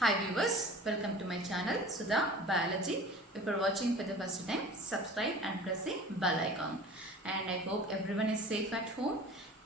Hi viewers, welcome to my channel Sudha Biology. If you are watching for the first time, subscribe and press the bell icon. And I hope everyone is safe at home.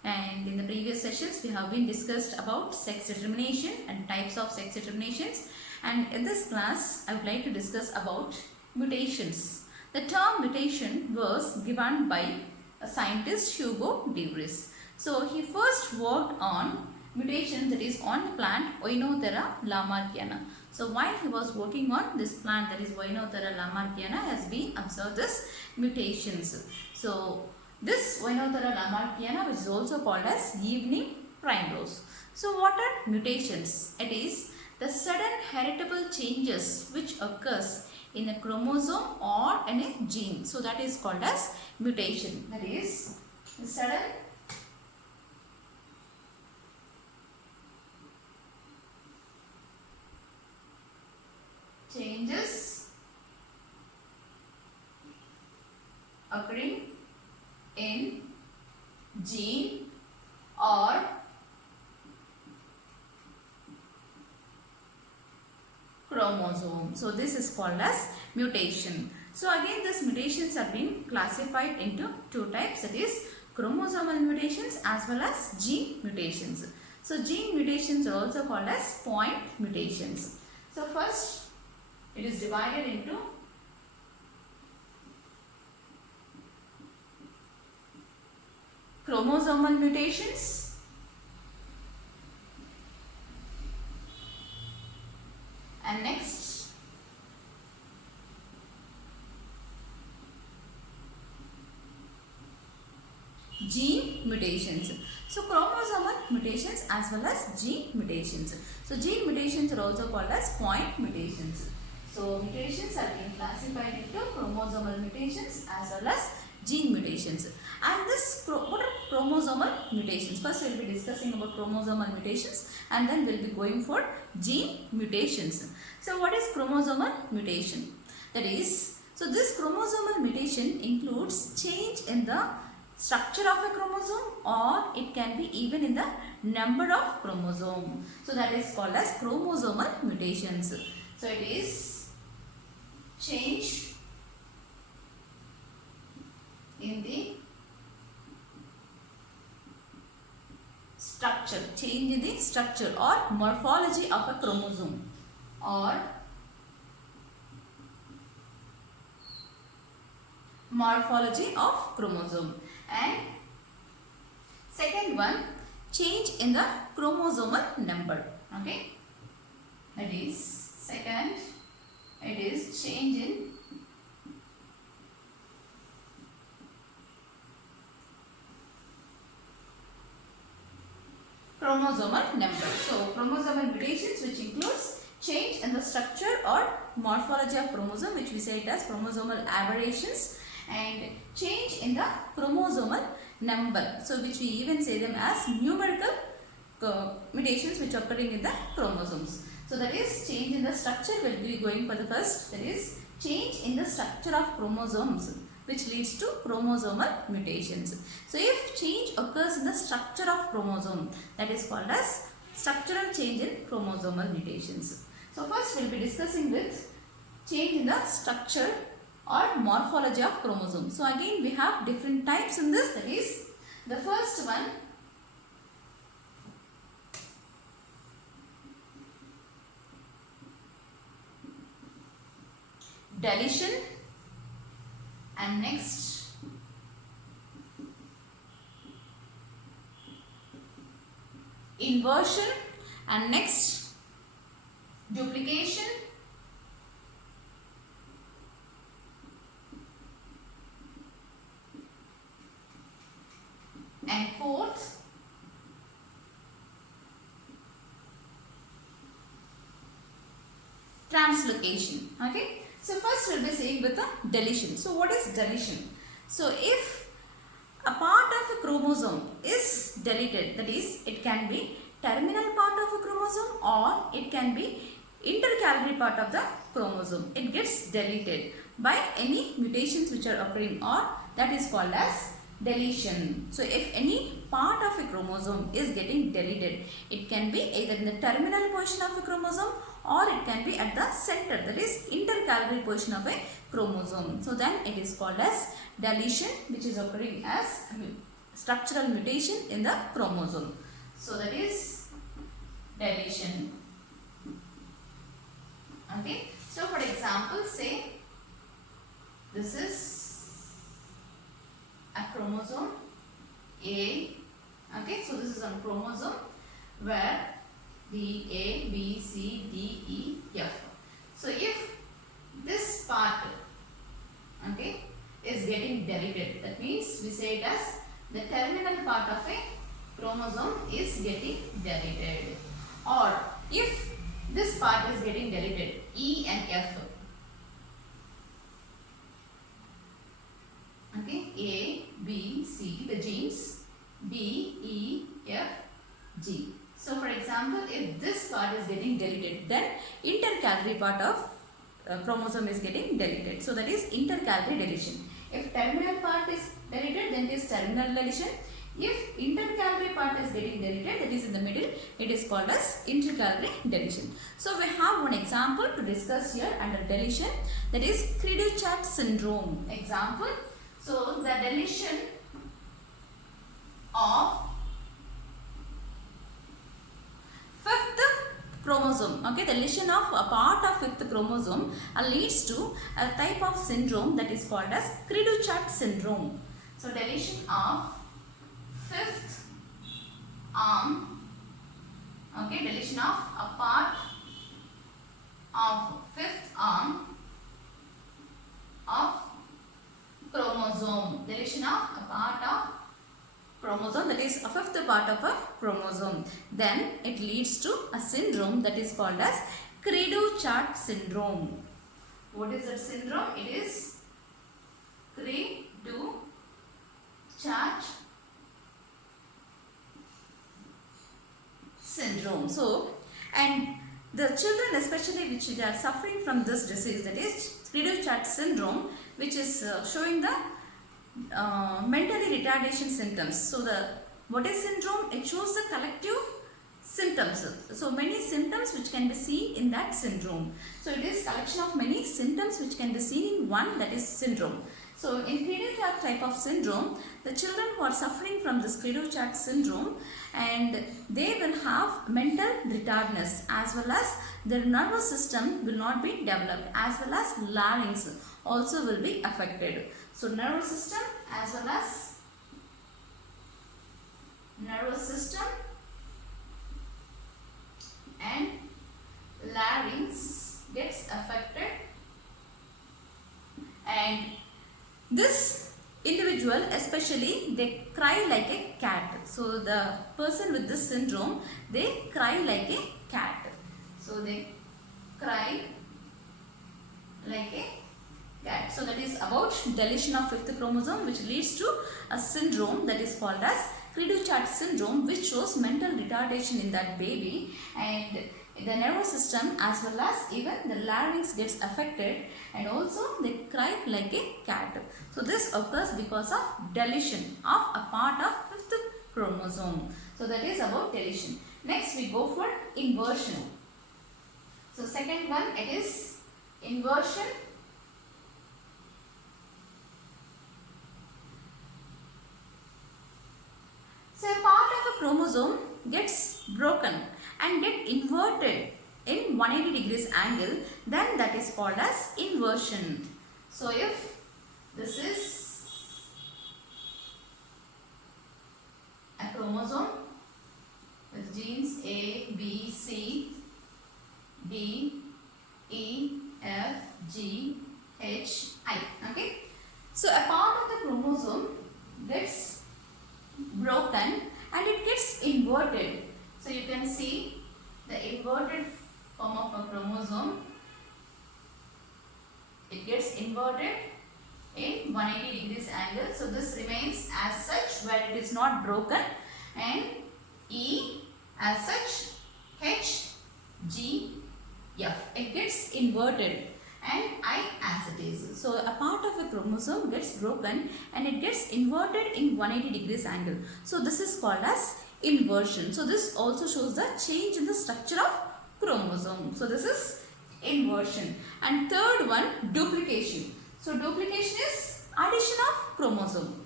And in the previous sessions, we have been discussed about sex determination and types of sex determinations. And in this class, I would like to discuss about mutations. The term mutation was given by a scientist Hugo de Vries. So he first worked on mutation, that is on the plant Oenothera lamarckiana. So while he was working on this plant, that is Oenothera lamarckiana, has been observed this mutations. So this Oenothera lamarckiana, which is also called as evening primrose. So what are mutations? It is the sudden heritable changes which occurs in a chromosome or in a gene. So that is called as mutation. That is the sudden changes occurring in gene or chromosome. So this is called as mutation. So again, these mutations have been classified into two types, that is chromosomal mutations as well as gene mutations. So gene mutations are also called as point mutations. So first, it is divided into chromosomal mutations and next gene mutations. So chromosomal mutations as well as gene mutations. So gene mutations are also called as point mutations. So mutations are being classified into chromosomal mutations as well as gene mutations. And this, what are chromosomal mutations? First we will be discussing about chromosomal mutations and then we will be going for gene mutations. So what is chromosomal mutation? That is, so this chromosomal mutation includes change in the structure of a chromosome or it can be even in the number of chromosome. So that is called as chromosomal mutations. So it is change in the structure, change in the structure or morphology of a chromosome or morphology of chromosome. And second one, change in the chromosomal number. Okay, that is second, it is change in chromosomal number. So chromosomal mutations, which includes change in the structure or morphology of chromosome, which we say it as chromosomal aberrations, and change in the chromosomal number, so which we even say them as numerical mutations which are occurring in the chromosomes. So that is change in the structure. We will be going for the first, that is change in the structure of chromosomes, which leads to chromosomal mutations. So if change occurs in the structure of chromosome, that is called as structural change in chromosomal mutations. So first we will be discussing with change in the structure or morphology of chromosome. So again we have different types in this, that is the first one, deletion, and next inversion, and next duplication, and fourth translocation. Okay. So first we will be saying with the deletion. So what is deletion? So if a part of a chromosome is deleted, that is it can be terminal part of a chromosome or it can be intercalary part of the chromosome. It gets deleted by any mutations which are occurring, or that is called as deletion. So if any part of a chromosome is getting deleted, it can be either in the terminal position of a chromosome or it can be at the center, that is intercalary position of a chromosome. So then it is called as deletion, which is occurring as structural mutation in the chromosome. So that is deletion. Okay. So for example, say this is a chromosome A. Okay. So this is a chromosome where the A, B, C, D, E, F. So if this part, okay, is getting deleted, that means we say it as the terminal part of a chromosome is getting deleted. Or if this part is getting deleted, E and F. Okay, A, B, C, the genes, D, E, F, G. So for example, if this part is getting deleted, then intercalary part of chromosome is getting deleted. So that is intercalary deletion. If terminal part is deleted, then it is terminal deletion. If intercalary part is getting deleted, that is in the middle, it is called as intercalary deletion. So we have one example to discuss here under deletion, that is Cri du Chat syndrome. Example, so the deletion of fifth chromosome, okay, the deletion of a part of fifth chromosome leads to a type of syndrome that is called as Cri du Chat syndrome. So deletion of fifth arm, okay, deletion of a part of fifth arm of chromosome, deletion of a part of chromosome, that is a fifth part of a chromosome, then it leads to a syndrome that is called as Cri du Chat syndrome. What is that syndrome? It is Cri du Chat syndrome. So, and the children especially which are suffering from this disease, that is Cri du Chat syndrome, which is showing the mentally retardation symptoms. So what is syndrome? It shows the collective symptoms. So many symptoms which can be seen in that syndrome. So it is collection of many symptoms which can be seen in one, that is syndrome. So in Cri du Chat type of syndrome, the children who are suffering from this Cri du Chat syndrome, and they will have mental retardedness, as well as their nervous system will not be developed, as well as larynx also will be affected. So nervous system as well as nervous system and larynx gets affected, and this individual especially, they cry like a cat. So the person with this syndrome, they cry like a cat. So they cry like a cat. So that is about deletion of fifth chromosome, which leads to a syndrome that is called as Cri du Chat syndrome, which shows mental retardation in that baby, and the nervous system as well as even the larynx gets affected, and also they cry like a cat. So this occurs because of deletion of a part of fifth chromosome. So that is about deletion. Next we go for inversion. So second one, it is inversion. So a part of a chromosome gets broken and get inverted in 180 degrees angle, then that is called as inversion. So if this is a chromosome with genes A, B, C, D, E, F, G, H, I. Okay. So a part of the chromosome gets broken and it gets inverted. So you can see the inverted form of a chromosome. It gets inverted in 180 degrees angle. So this remains as such where it is not broken, and E as such, H, G, F. It gets inverted. and I as it is. So a part of a chromosome gets broken and it gets inverted in 180 degrees angle. So this is called as inversion. So this also shows the change in the structure of chromosome. So this is inversion. And third one, duplication. So duplication is addition of chromosome.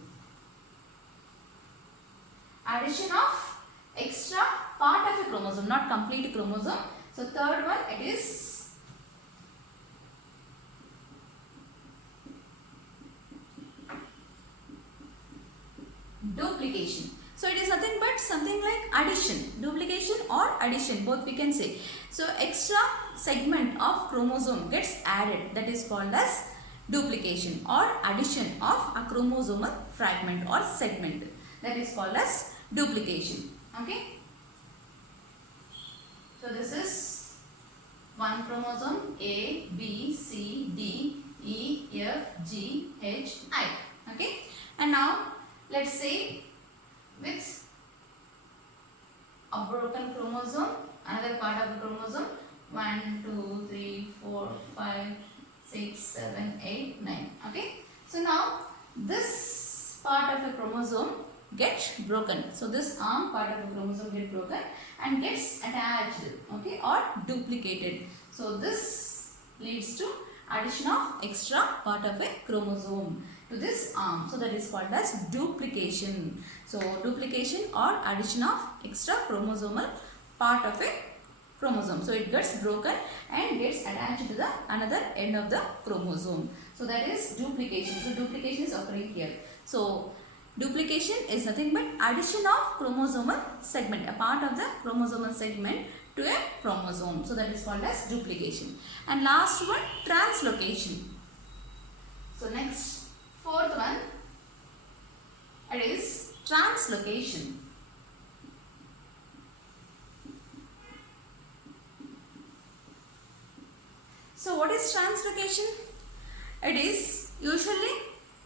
Addition of extra part of a chromosome, not complete chromosome. So third one, it is duplication. So it is nothing but something like addition, duplication or addition, both we can say. So extra segment of chromosome gets added, that is called as duplication or addition of a chromosomal fragment or segment, that is called as duplication. Okay. So this is one chromosome, A, B, C, D, E, F, G, H, I. Okay. And now let's say with a broken chromosome, another part of the chromosome, 1, 2, 3, 4, 5, 6, 7, 8, 9. Okay. So now this part of a chromosome gets broken. So this arm part of the chromosome gets broken and gets attached, okay, or duplicated. So this leads to addition of extra part of a chromosome to this arm. So that is called as duplication. So duplication or addition of extra chromosomal part of a chromosome. So it gets broken and gets attached to the another end of the chromosome. So that is duplication. So duplication is occurring here. So duplication is nothing but addition of chromosomal segment, a part of the chromosomal segment to a chromosome. So that is called as duplication. And last one, translocation. So next, fourth one, it is translocation. So what is translocation? It is usually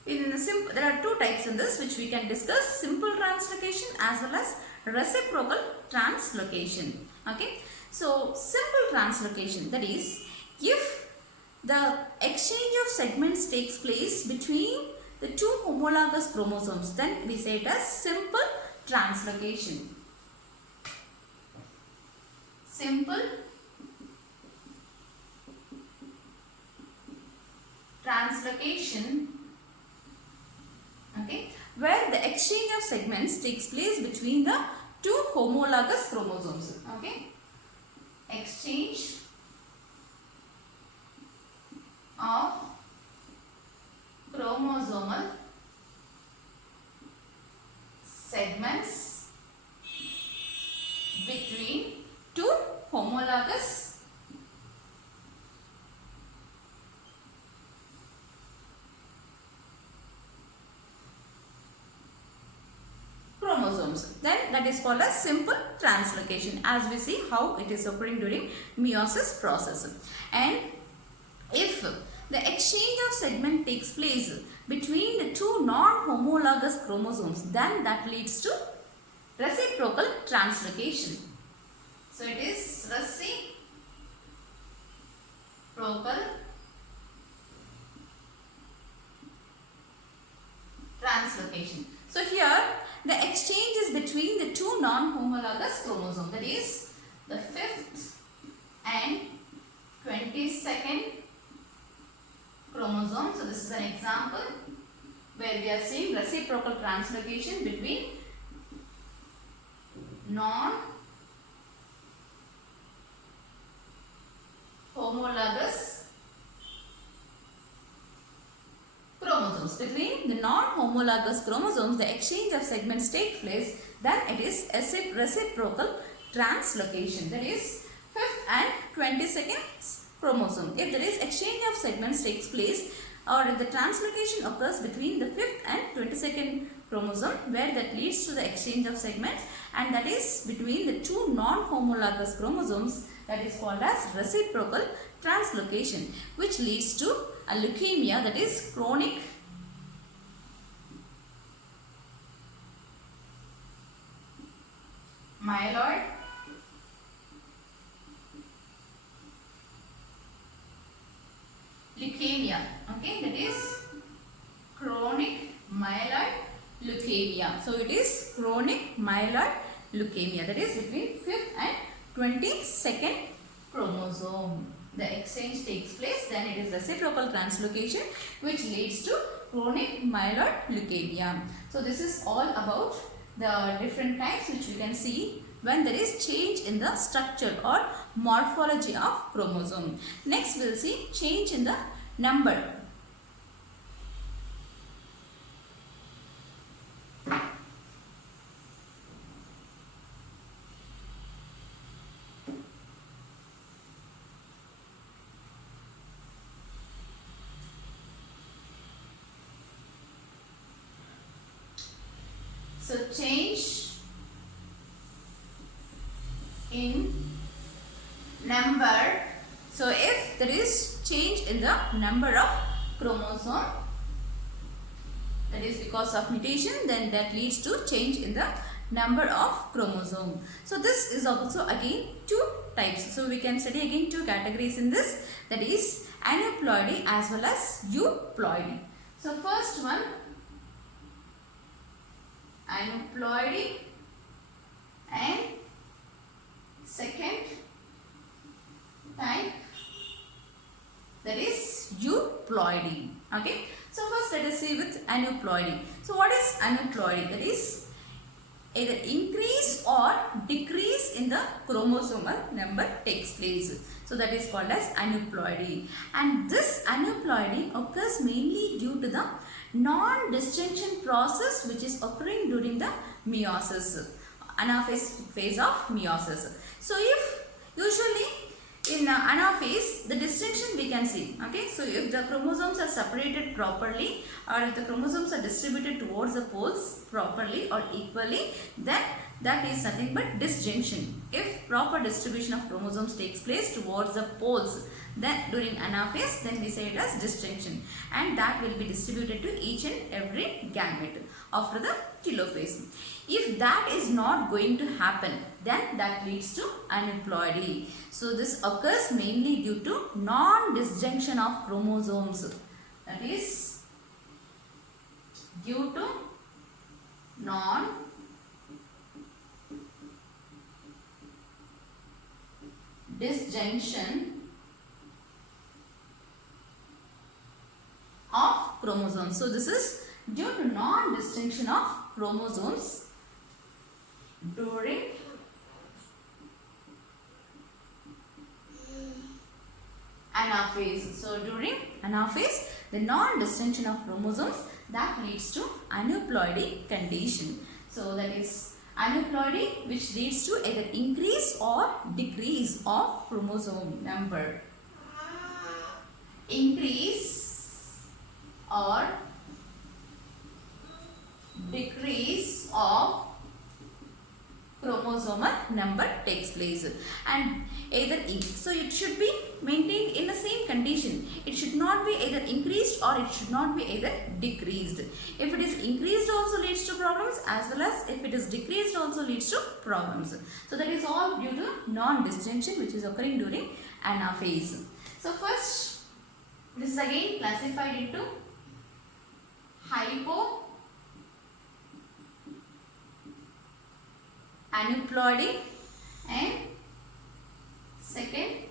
in simple, there are two types in this which we can discuss: simple translocation as well as reciprocal translocation. Okay. So simple translocation, that is if the exchange of segments takes place between the two homologous chromosomes, then we say it as simple translocation. Simple translocation, okay, where the exchange of segments takes place between the two homologous chromosomes. Okay, exchange of chromosomal segments between two homologous chromosomes, then that is called as simple translocation, as we see how it is occurring during meiosis process. And if the exchange of segment takes place between the two non-homologous chromosomes, then that leads to reciprocal translocation. So it is reciprocal translocation. So here the exchange is between the two non-homologous chromosomes, that is the 5th and 22nd chromosome. So this is an example where we are seeing reciprocal translocation between non-homologous chromosomes. Between the non-homologous chromosomes, the exchange of segments take place, then it is a reciprocal translocation, that is 5th and 22nd chromosome. If there is exchange of segments takes place, or if the translocation occurs between the 5th and 22nd chromosome, where that leads to the exchange of segments, and that is between the two non-homologous chromosomes, that is called as reciprocal translocation, which leads to a leukemia, that is chronic myeloid Okay, that is chronic myeloid leukemia. So it is chronic myeloid leukemia, that is between 5th and 22nd chromosome. The exchange takes place, then it is reciprocal translocation which leads to chronic myeloid leukemia. So this is all about the different types which we can see when there is change in the structure or morphology of chromosome. Next we will see change in the number. So change in number. So if there is change in the number of chromosome, that is because of mutation, then that leads to change in the number of chromosome. So this is also again two types. So we can study again two categories in this, that is aneuploidy as well as euploidy. So first one, aneuploidy, and second type, that is euploidy. Okay, so first let us see with aneuploidy. So what is aneuploidy? That is either increase or decrease in the chromosomal number takes place. So that is called as aneuploidy, and this aneuploidy occurs mainly due to the non-disjunction process which is occurring during the meiosis, anaphase phase of meiosis. So if usually in anaphase, the distinction we can see. Okay, so if the chromosomes are separated properly, or if the chromosomes are distributed towards the poles properly or equally, then that is nothing but disjunction. If proper distribution of chromosomes takes place towards the poles, then during anaphase, then we say it as disjunction, and that will be distributed to each and every gamete after the telophase. If that is not going to happen, then that leads to aneuploidy. So this occurs mainly due to non-disjunction of chromosomes. That is due to non-disjunction of chromosomes. So this is due to non-disjunction of chromosomes during anaphase. So during anaphase, the non-disjunction of chromosomes, that leads to aneuploidy condition. So that is aneuploidy which leads to either increase or decrease of chromosome number. Increase or decrease of chromosomal number takes place, and either so it should be maintained in the same condition. It should not be either increased or it should not be either decreased. If it is increased also leads to problems, as well as if it is decreased also leads to problems. So that is all due to non-disjunction which is occurring during anaphase. So first, this is again classified into aneuploidy and second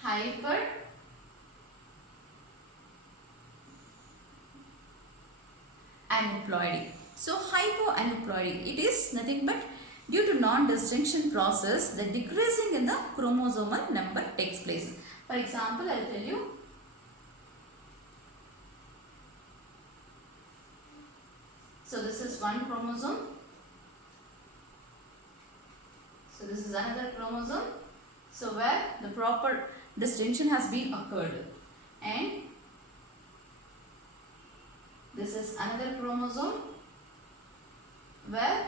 hyper aneuploidy. So hypoaneuploidy, it is nothing but due to non-disjunction process, the decreasing in the chromosomal number takes place. For example, I will tell you. So this is one chromosome. So this is another chromosome. So where the proper disjunction has been occurred, and this is another chromosome where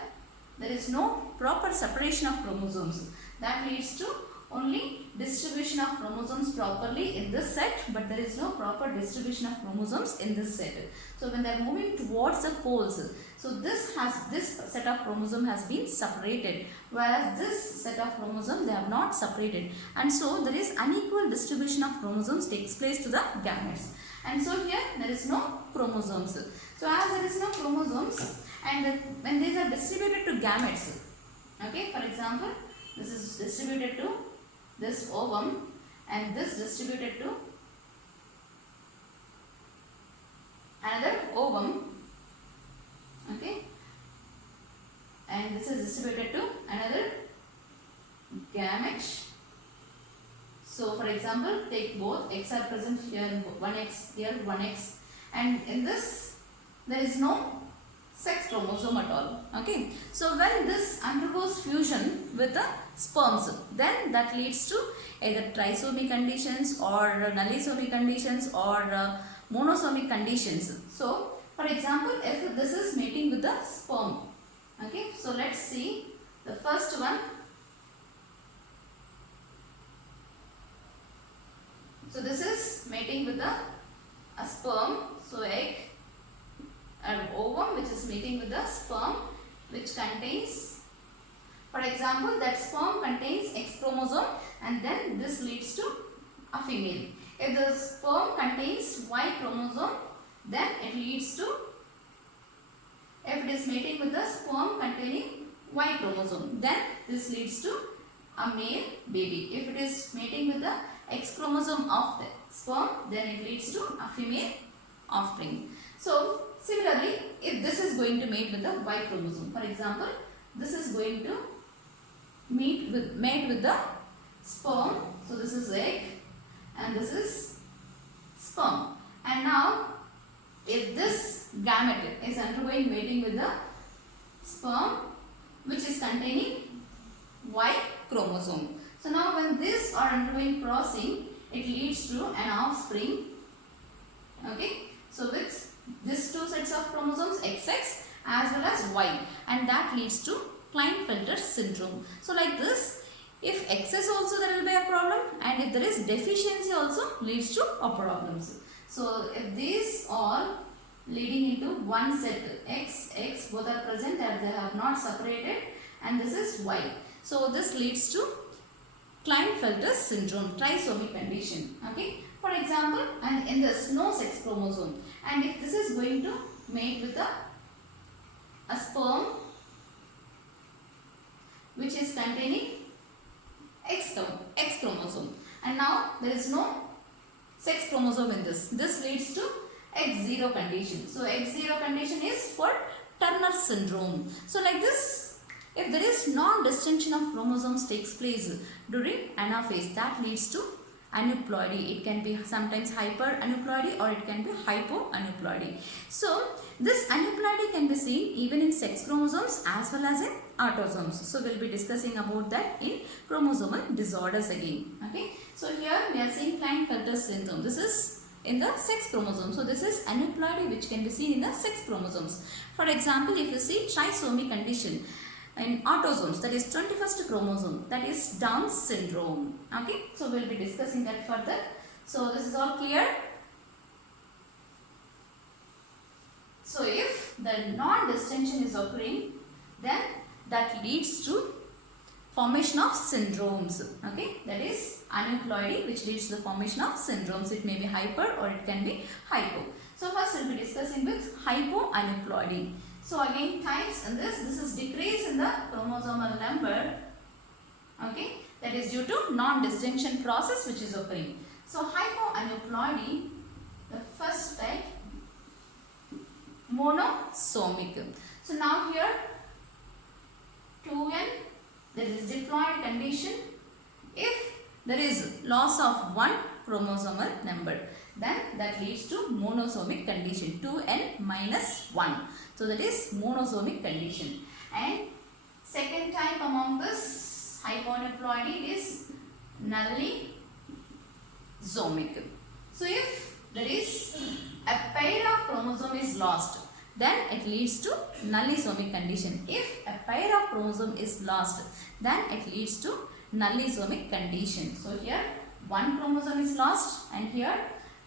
there is no proper separation of chromosomes. That leads to only distribution of chromosomes properly in this set, but there is no proper distribution of chromosomes in this set. So when they are moving towards the poles, so this set of chromosome has been separated, whereas this set of chromosome they have not separated, and so there is unequal distribution of chromosomes takes place to the gametes, and so here there is no chromosomes. So as there is no chromosomes, and when these are distributed to gametes, okay, for example, this is distributed to this ovum and this distributed to another ovum, okay, and this is distributed to another gamete. So for example, take both, X are present here, 1X here, 1X, and in this there is no sex chromosome at all, okay. So when this undergoes fusion with the sperms, then that leads to either trisomy conditions or nullisomy conditions or monosomic conditions. So for example, if this is mating with the sperm, okay, so let's see the first one. So this is mating with a sperm, so egg, an ovum which is mating with the sperm which contains, for example, that sperm contains X chromosome, and then this leads to a female. If the sperm contains Y chromosome, then it leads to, if it is mating with the sperm containing Y chromosome, then this leads to a male baby. If it is mating with the X chromosome of the sperm, then it leads to a female offspring. So similarly, if this is going to mate with the Y chromosome, for example, this is going to mate with the sperm. So this is egg and this is sperm. And now, if this gamete is undergoing mating with the sperm which is containing Y chromosome. So now when these are undergoing crossing, it leads to an offspring, okay. So with these two sets of chromosomes, XX as well as Y, and that leads to Klinefelter syndrome. So like this, if excess also there will be a problem, and if there is deficiency also leads to a problems. So if these all leading into one set, X, X both are present and they have not separated, and this is Y. So this leads to Klinefelter syndrome, trisomy condition, okay. For example, and in this no sex chromosome, and if this is going to mate with a sperm which is containing X chromosome, and now there is no sex chromosome in this. This leads to X0 condition. So X0 condition is for Turner syndrome. So like this, if there is non-distinction of chromosomes takes place during anaphase, that leads to aneuploidy. It can be sometimes hyperaneuploidy or it can be hypoaneuploidy. So this aneuploidy can be seen even in sex chromosomes as well as in autosomes. So we will be discussing about that in chromosomal disorders again. Okay. So here we are seeing Klinefelter syndrome. This is in the sex chromosome. So this is aneuploidy which can be seen in the sex chromosomes. For example, if you see trisomy condition in autosomes, that is 21st chromosome, that is Down syndrome. Okay, so we will be discussing that further. So this is all clear. So if the non-distinction is occurring, then that leads to formation of syndromes. Okay, that is aneuploidy which leads to the formation of syndromes. It may be hyper or it can be hypo. So first we will be discussing with hypoaneuploidy. So again types in this is decrease in the chromosomal number, okay, that is due to non-disjunction process which is occurring. So hypoaneuploidy, the first type, monosomic. So now here 2n, there is diploid condition. If there is loss of one chromosomal number, then that leads to monosomic condition, 2n minus 1. So that is monosomic condition. And second type among this hypoaneuploidy is nullisomic. So if there is a pair of chromosome is lost, then it leads to nullisomic condition. If a pair of chromosome is lost, then it leads to nullisomic condition. So here one chromosome is lost and here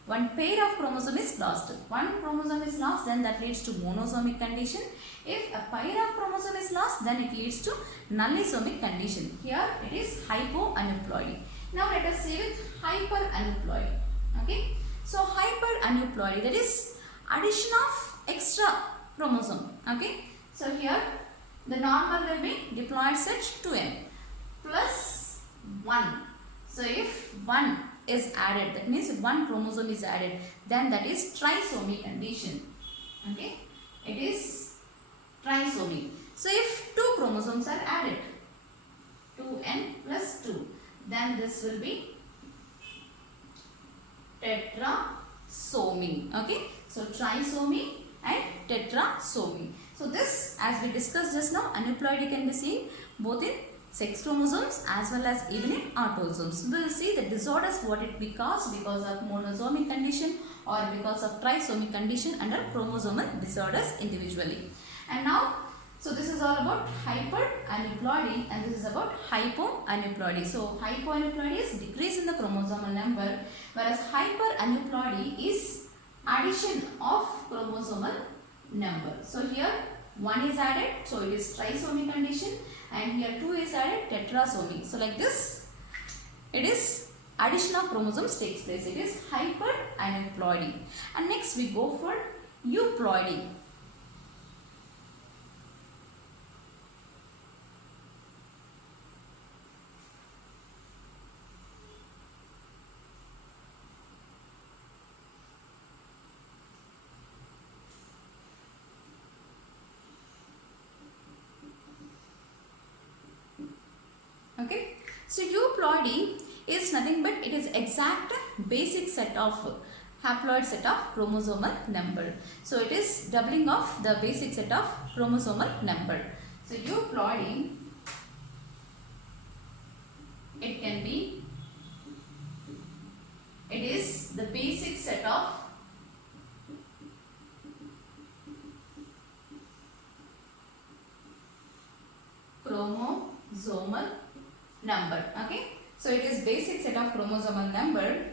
one pair of chromosome is lost. One chromosome is lost, then that leads to monosomic condition. If a pair of chromosome is lost, then it leads to nullisomic condition. Here it is hypoaneuploidy. Now let us see with hyperaneuploidy. Okay. So hyperaneuploidy, that is addition of extra chromosome. Okay. So here the normal will be diploid set 2n plus 1. So if 1 is added, that means if one chromosome is added, then that is trisomy condition. Okay. It is trisomy. So if 2 chromosomes are added, 2n plus 2, then this will be tetrasomy. Okay. So trisomy and tetrasomy. So this, as we discussed just now, aneuploidy can be seen both in sex chromosomes as well as even in autosomes. We will see the disorders what it be caused because of monosomic condition or because of trisomic condition under chromosomal disorders individually. And now, so this is all about hyperaneuploidy and this is about hypoaneuploidy. So hypoaneuploidy is decrease in the chromosomal number, whereas hyperaneuploidy is addition of chromosomal number. So here 1 is added, so it is trisomy condition, and here 2 is added, tetrasomy. So like this, it is addition of chromosomes takes place. It is hyperaneuploidy. And next we go for euploidy. Okay, so euploidy is nothing but it is exact basic set of haploid set of chromosomal number. So it is doubling of the basic set of chromosomal number. So euploidy, it can be, it is the basic set of chromosomal number. Okay, so it is basic set of chromosomal number.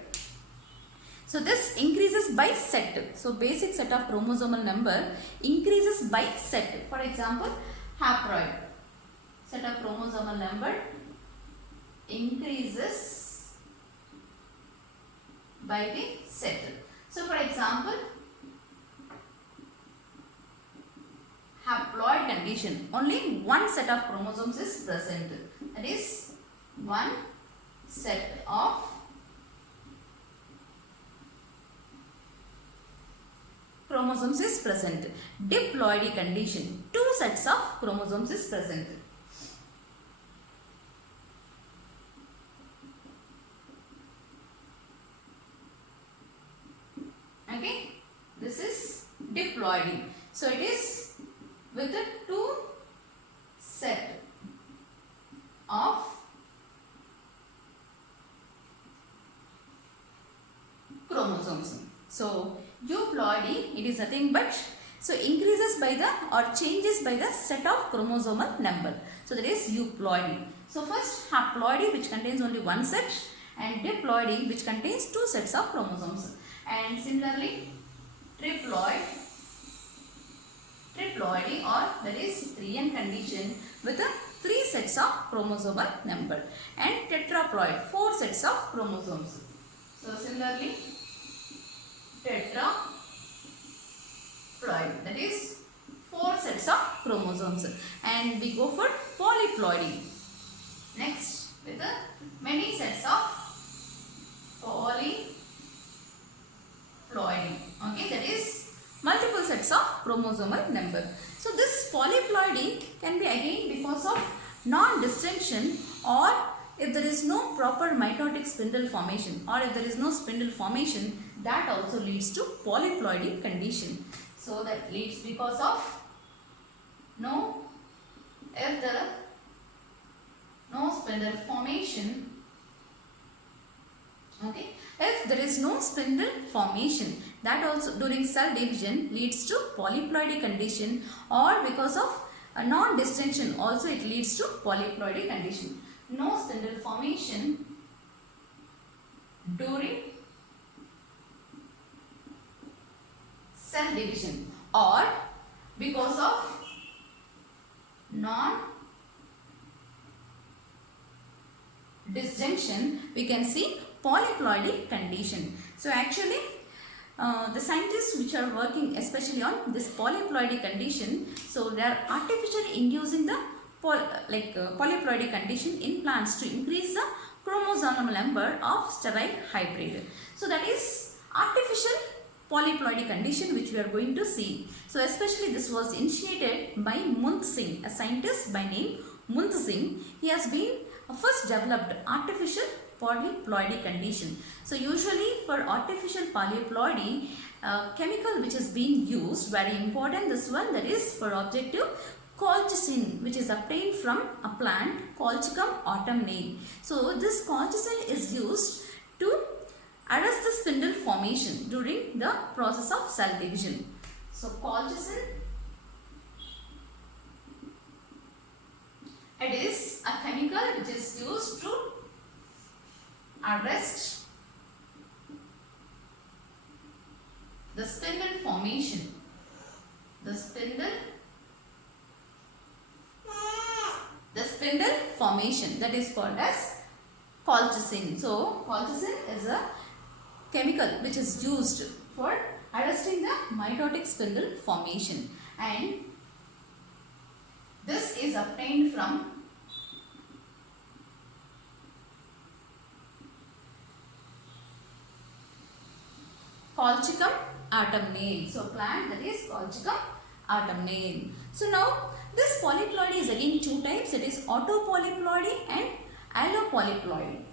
So this increases by set. So basic set of chromosomal number increases by set. For example, haploid set of chromosomal number increases by the set. So for example, haploid condition, only one set of chromosomes is present. That is one set of chromosomes is present. Diploidy condition, 2 sets of chromosomes is present. Okay, this is diploidy. So it is with the 2 set of chromosomes. So euploidy, it is nothing but, so increases by the or changes by the set of chromosomal number. So that is euploidy. So first haploidy, which contains only one set, and diploidy, which contains 2 sets of chromosomes. And similarly triploidy, or that is 3n condition with the 3 sets of chromosomal number, and tetraploid, 4 sets of chromosomes. So similarly tetraploid, that is 4 sets of chromosomes. And we go for polyploidy. Next, with the many sets of polyploidy. Okay, that is multiple sets of chromosomal number. So this polyploidy can be again because of non-distension, or if there is no proper mitotic spindle formation, or if there is no spindle formation, that also leads to polyploidy condition. So that leads because of if there are no spindle formation. Okay, if there is no spindle formation, that also during cell division leads to polyploidy condition, or because of a non-distension also it leads to polyploidy condition. no spindle formation during cell division, or because of non disjunction we can see polyploidy condition. So actually the scientists which are working especially on this polyploidy condition, so they are artificially inducing the polyploidy condition in plants to increase the chromosomal number of sterile hybrid. So that is artificial polyploidy condition which we are going to see. So especially this was initiated by Munt Singh, a scientist by name Munt Singh. He has been first developed artificial polyploidy condition. So usually for artificial polyploidy, chemical which is being used, very important this one, that is for objective colchicine, which is obtained from a plant Colchicum autumnale. So this colchicine is used to arrest the spindle formation during the process of cell division. So colchicine, it is a chemical which is used to arrest the spindle formation. The spindle formation, that is called as colchicine. So colchicine is a chemical which is used for arresting the mitotic spindle formation, and this is obtained from Colchicum autumnale. So plant that is Colchicum autumnale. So now this polyploidy is again two types. It is autopolyploidy and allopolyploidy.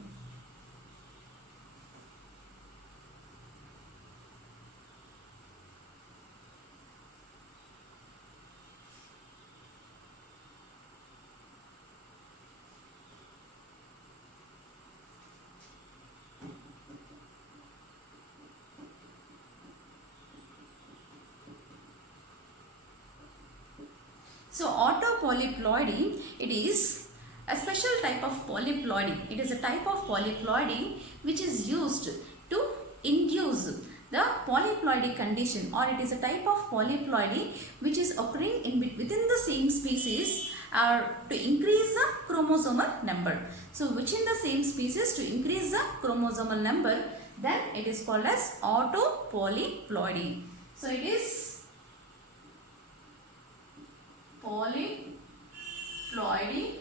So autopolyploidy, it is a special type of polyploidy. It is a type of polyploidy which is used to induce the polyploidy condition, or it is a type of polyploidy which is occurring within the same species to increase the chromosomal number. So within the same species to increase the chromosomal number, then it is called as autopolyploidy. So it is polyploidy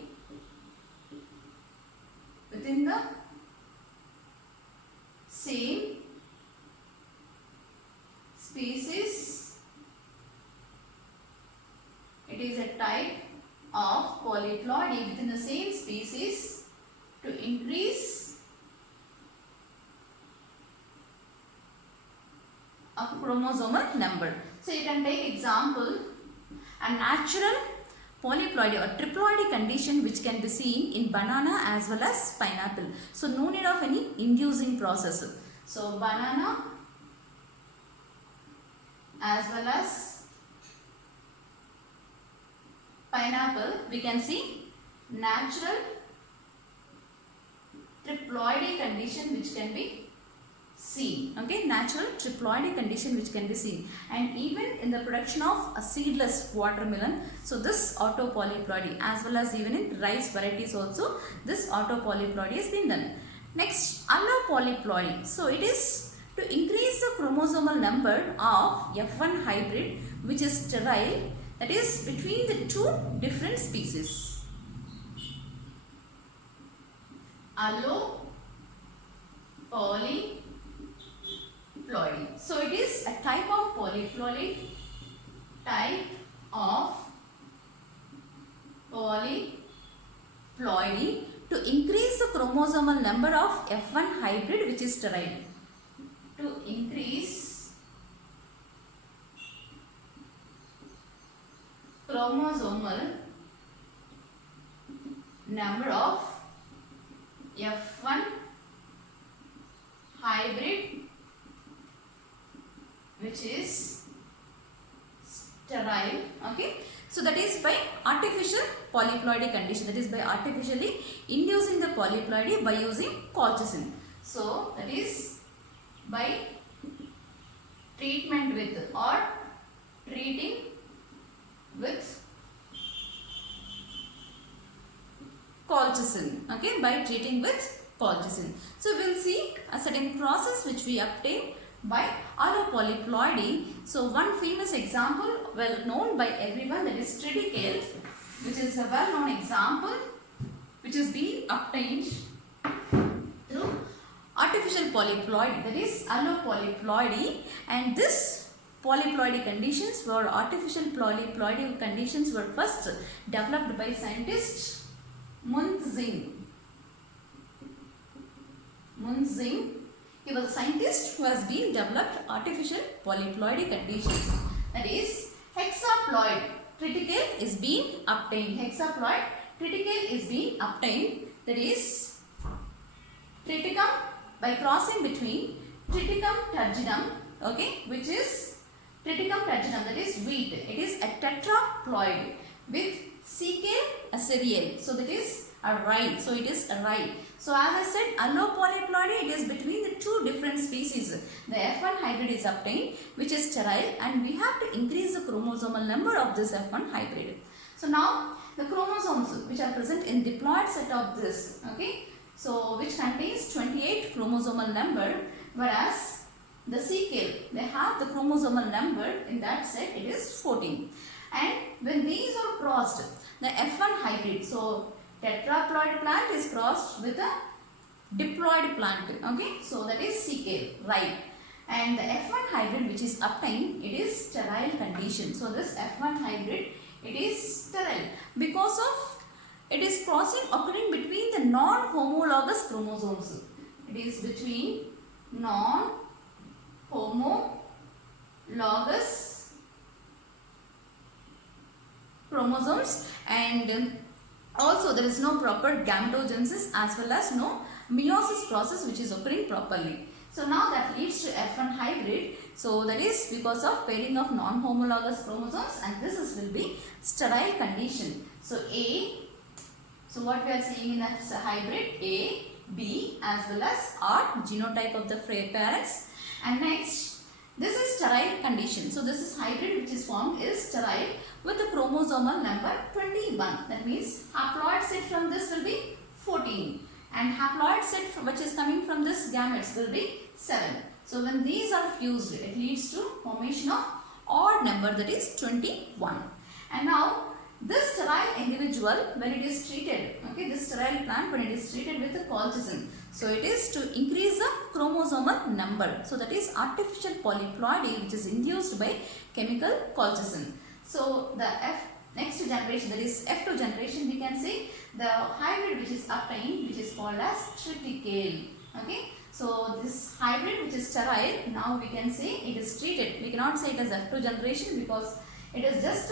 within the same species. It is a type of polyploidy within the same species to increase a chromosomal number. So you can take example, a natural polyploidy or triploidy condition which can be seen in banana as well as pineapple. So no need of any inducing process. So banana as well as pineapple, we can see natural triploidy condition which can be seen. Okay, natural triploidy condition which can be seen, and even in the production of a seedless watermelon. So this autopolyploidy, as well as even in rice varieties also, this autopolyploidy is been done. Next, allopolyploidy. So it is to increase the chromosomal number of F1 hybrid which is sterile, that is between the two different species. Allopolyploidy. So it is a type of polyploidy, to increase the chromosomal number of F1 hybrid which is sterile. To increase chromosomal number of F1 hybrid which is sterile. Okay, So that is by artificial polyploidy condition, that is by artificially inducing the polyploidy by using colchicine. So that is by treatment with or treating with colchicine, okay, by treating with colchicine. So we will see a certain process which we obtain by allopolyploidy. So one famous example well known by everyone, that is triticale, which is a well known example which has been obtained through artificial polyploidy, that is allopolyploidy, and this polyploidy conditions were artificial polyploidy conditions were first developed by scientist Munzing. He was a scientist who has been developed artificial polyploidy conditions. That is hexaploid triticale is being obtained. Hexaploid triticale is being obtained. That is triticum by crossing between triticum turgidum, okay, which is triticum turgidum, that is wheat. It is a tetraploid with cecale cereal. So that is a rye. So it is a rye. So as I said, allopolyploidy, it is between the two different species. The F1 hybrid is obtained, which is sterile, and we have to increase the chromosomal number of this F1 hybrid. So now the chromosomes which are present in diploid set of this, okay, so which contains 28 chromosomal number, whereas the cecale, they have the chromosomal number in that set, it is 14. And when these are crossed, the F1 hybrid, so tetraploid plant is crossed with a diploid plant, okay, so that is cecale, right, and the F1 hybrid which is obtained, it is sterile condition. So this F1 hybrid, it is sterile because of it is crossing occurring between the non-homologous chromosomes. It is between non-homologous chromosomes, and also there is no proper gametogenesis as well as no meiosis process which is occurring properly. So now that leads to F1 hybrid. So that is because of pairing of non-homologous chromosomes, and this will be sterile condition. So so what we are seeing in a hybrid, A, B as well as R, genotype of the parents, and next this is sterile condition. So this is hybrid which is formed is sterile with the chromosomal number 21. That means haploid set from this will be 14 and haploid set which is coming from this gametes will be 7. So when these are fused, it leads to formation of odd number, that is 21. And now this sterile individual, when it is treated, okay, this sterile plant when it is treated with the colchicine, so it is to increase the chromosomal number. So that is artificial polyploidy which is induced by chemical colchicine. So the next generation, that is F2 generation, we can see the hybrid which is obtained, which is called as triticale. Okay, so this hybrid which is sterile, now we can say it is treated. We cannot say it as F2 generation because it is just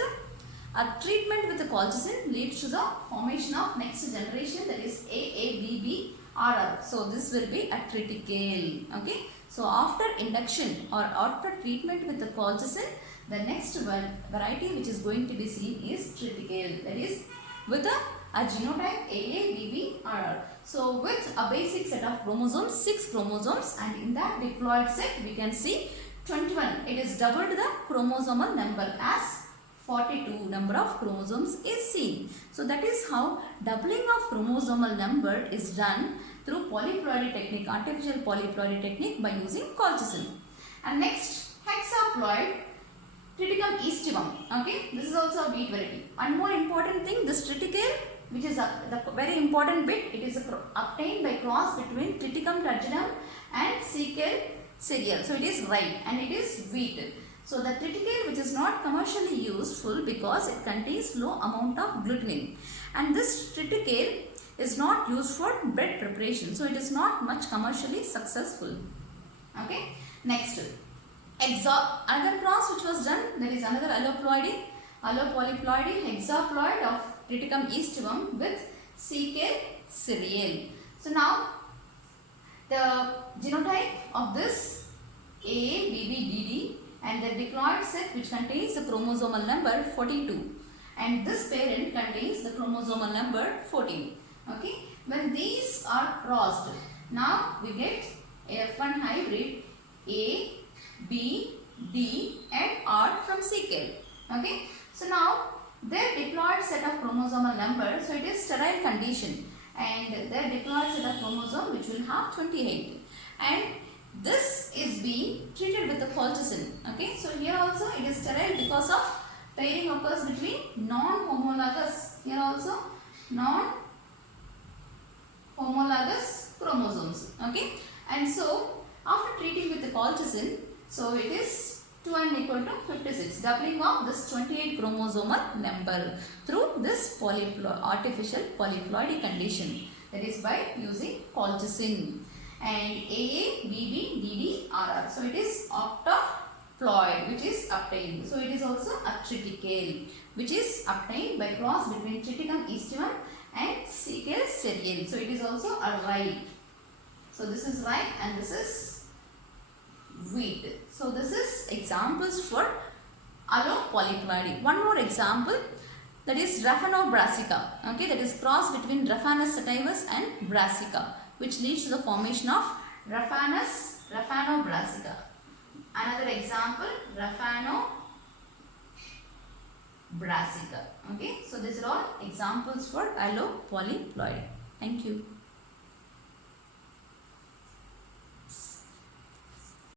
a treatment with the colchicine leads to the formation of next generation, that is AABBRR. So this will be a triticale. Okay, so after induction or after treatment with the colchicine, the next variety which is going to be seen is triticale, that is with a genotype AABBRR. So with a basic set of chromosomes, 6 chromosomes, and in that diploid set we can see 21. It is doubled the chromosomal number as 42 number of chromosomes is seen. So that is how doubling of chromosomal number is done through polyploidy technique, artificial polyploidy technique by using colchicine. And next, hexaploid triticum aestivum. Okay, this is also a wheat variety. One more important thing, this triticale, which is the very important bit, it is obtained by cross between triticum turgidum and cecale cereal. So it is rye and it is wheat. So the triticale which is not commercially useful because it contains low amount of glutamine, and this triticale is not used for bread preparation. So it is not much commercially successful. Okay. Next, another cross which was done, there is another allopolyploidy hexaploid of triticum aestivum with cecale cereal. So now the genotype of this AABBDD and the diploid set which contains the chromosomal number 42, and this parent contains the chromosomal number 14. Okay, when these are crossed, now we get F1 hybrid A, B, D and R from CKL. Okay, so now their diploid set of chromosomal numbers, so it is sterile condition, and their diploid set of chromosome which will have 28, and this is being treated with the colchicine. Okay, so here also it is sterile because of pairing occurs between non-homologous, here also non-homologous chromosomes. Okay, and so after treating with the colchicine, so it is 2n equal to 56, doubling of this 28 chromosomal number through this artificial polyploidy condition, that is by using colchicine. And AA, BB, DD, RR. So it is octaploid which is obtained. So it is also a triticale which is obtained by cross between Triticum aestivum and CKL serial. So it is also a rye. So this is rye and this is wheat. So this is examples for allopolyploidy. One more example, that is Raphanobbrassica. Okay, that is cross between Raphanus sativus and brassica, which leads to the formation of Raphanobbrassica. Another example, Raphanobbrassica. Okay, so these are all examples for allopolyploidy. Thank you.